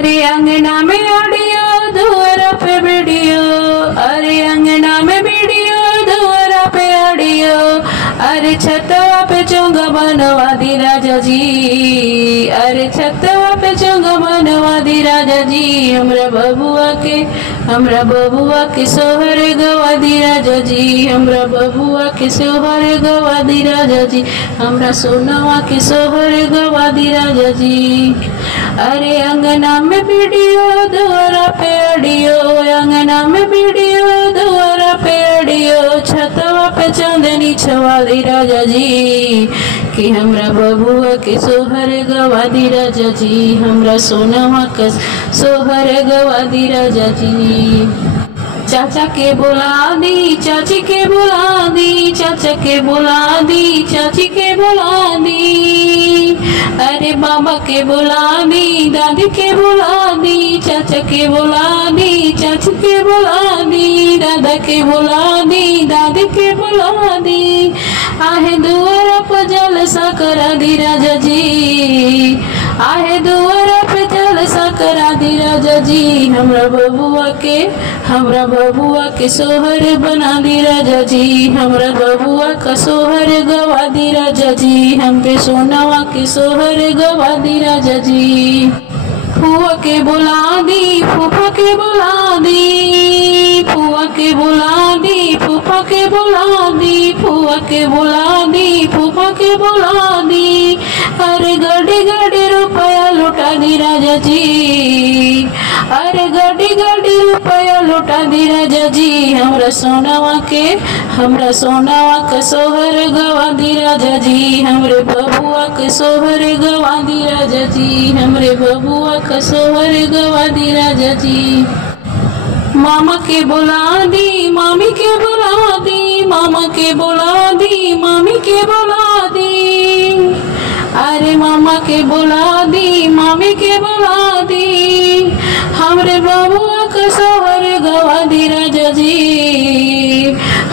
अरे अंगना में ऑडियो दुआरा पे वीडियो, अरे अंगना में वीडियो दुआरा पे ऑडियो, अरे छतवा पे चोंगा बनवा दी राजा जी, अरे छतवा पे चोंगा बनवा दी राजा जी। हमरा बबुआ के सोहर गवा दी राजा जी, हमरा बबुआ के सोहर गवा दी राजा जी, हमरा सोनवा के सोहर गवा दी राजा जी। अरे अंगना में वीडियो दुआरा पे ऑडियो, अंगना में वीडियो दुआरा पे ऑडियो, छतवा पे चांदनी छवा दी राजा जी, कि हमरा बबुआ के सोहर गवा दी राजा जी, हमरा सोनवा के सोहर गवा दी राजा जी। चाचा के बुला दी, चाची के बुला दी, चाचा के बुला दी, चाची के बुला दी, अरे बाबा के बुला दी, दादी के बुला दी, चाचा के बुला दी, चाची के बुला दी, दादा के बुला दी, दादी के बुला दी। आहे दुआरा पर जलसा करा दी राजा जी, आहे दुआरा पे जलसा करा दी राजा जी। हमरा बबुआ के सोहर बना दी राजा जी, हमरा बबुआ का सोहर गवा दी राजा जी, हम पे सोनवा के सोहर गवा दी राजा जी। फुआ के बुला दी, फूफा के बुला दी, फुआ के बुला दी, फूफा के बुला दी, फुआ के बुला दी, फूफा के बुला दी, अरे गड्डी गड्डी रुपया लुटा दी राजा जी, अरे गड्डी गड्डी रुपया लुटा दी राजा जी। हमरा सोनवा का सोहर गवा दी राजा जी, हमरे बबुआ के सोहर गवा दी राजा जी, हमरे बबुआ का सोहर गवा दी राजा जी। मामा के बुला दी, मामी के बुला दी, मामा के बुला दी, मामी के बुला दी, अरे मामा के बुला दी, मामी के बुला दी, हमरे बबुआ का सोहर गवा दी राजा जी,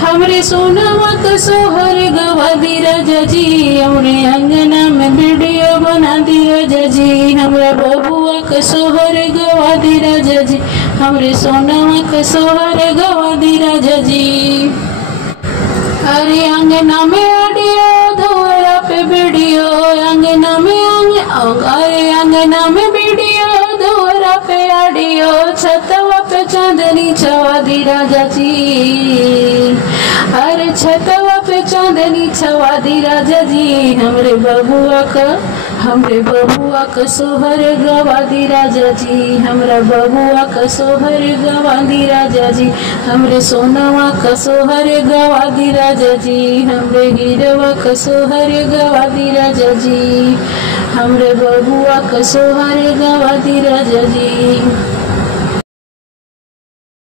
हमरे सोनवा का सोहर गवा दी राजा जी। हमरे अंगना में वीडियो बना दी राजा जी, हमरा बबुआ का सोहर गवा दी राजा जी, हमरे सोनवा का सोहर गवा दी राजा जी। अरे अंगना में ऑडियो दुआरा पे वीडियो, अरे अंगना में वीडियो दुआरा पे ऑडियो, छतवा पे चांदनी छवा दी राजा जी, अरे छतवा पे चांदनी छवा दी राजा जी। हमरे बबुआ का सोहर गवा दी राजा जी, हमरा बबुआ का सोहर गवा दी राजा जी, हमरे सोनवा का सोहर गवा दी राजा जी, हमरे हीरवा का सोहर गवा दी राजा जी, हमरे बबुआ का सोहर गवा दी राजा जी।